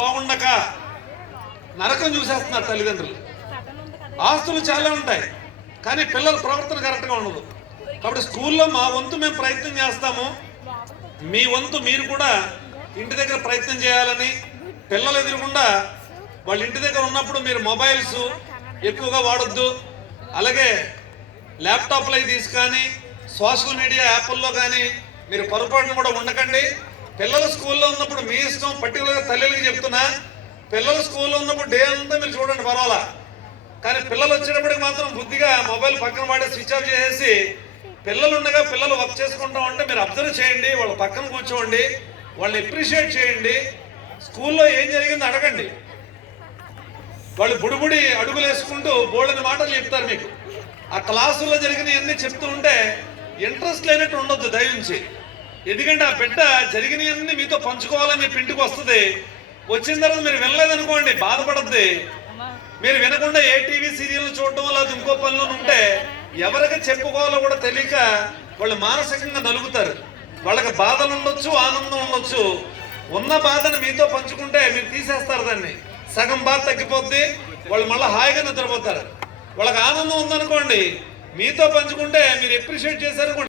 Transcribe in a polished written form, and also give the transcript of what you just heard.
బాగుండక నరకం చూసేస్తున్నారు తల్లిదండ్రులు. ఆస్తులు చాలా ఉంటాయి కానీ పిల్లల ప్రవర్తన కరెక్ట్గా ఉండదు. కాబట్టి స్కూల్లో మా వంతు మేము ప్రయత్నం చేస్తాము, మీ వంతు మీరు కూడా ఇంటి దగ్గర ప్రయత్నం చేయాలని. పిల్లలు ఎదురకుండా వాళ్ళ ఇంటి దగ్గర ఉన్నప్పుడు మీరు మొబైల్స్ ఎక్కువగా వాడొద్దు, అలాగే ల్యాప్టాప్లు అవి తీసుకొని సోషల్ మీడియా యాప్ల్లో కానీ మీరు పొరపాటును కూడా ఉండకండి. పిల్లలు స్కూల్లో ఉన్నప్పుడు మీ ఇష్టం, పర్టికులర్గా తల్లికి చెప్తున్నా, పిల్లలు స్కూల్లో ఉన్నప్పుడు డే అంతా మీరు చూడండి పర్వాలా, కానీ పిల్లలు వచ్చేటప్పటికి మాత్రం బుద్ధిగా మొబైల్ పక్కన వాడే స్విచ్ ఆఫ్ చేసేసి పిల్లలు ఉండగా పిల్లలు వర్క్ చేసుకుంటాం అంటే మీరు అబ్జర్వ్ చేయండి, వాళ్ళ పక్కన కూర్చోండి, వాళ్ళని అప్రిషియేట్ చేయండి. స్కూల్లో ఏం జరిగిందో అడగండి. వాళ్ళు బుడిబుడి అడుగులు వేసుకుంటూ బోల్డని మాటలు చెప్తారు మీకు. ఆ క్లాసుల్లో జరిగినవన్నీ చెప్తూ ఉంటే ఇంట్రెస్ట్ లేనట్టు ఉండొద్దు దయవుంచి. ఎందుకంటే ఆ బిడ్డ జరిగినవన్నీ మీతో పంచుకోవాలని చెప్పి ఇంటికి వస్తుంది. వచ్చిన తర్వాత మీరు వినలేదనుకోండి బాధపడద్ది. మీరు వినకుండా ఏ టీవీ సీరియల్ చూడటం లేదా ఇంకో పనిలో ఉంటే ఎవరికి చెప్పుకోవాలో కూడా తెలియక వాళ్ళు మానసికంగా నలుగుతారు. వాళ్ళకి బాధలు ఉండొచ్చు, ఆనందం ఉండొచ్చు. ఉన్న బాధను మీతో పంచుకుంటే మీరు తీసేస్తారు దాన్ని, సగం బాధ తగ్గిపోద్ది, వాళ్ళు మళ్ళీ హాయిగా నిద్రపోతారు. వాళ్ళకి ఆనందం ఉందనుకోండి, మీతో పంచుకుంటే మీరు అప్రిషియేట్ చేశారు.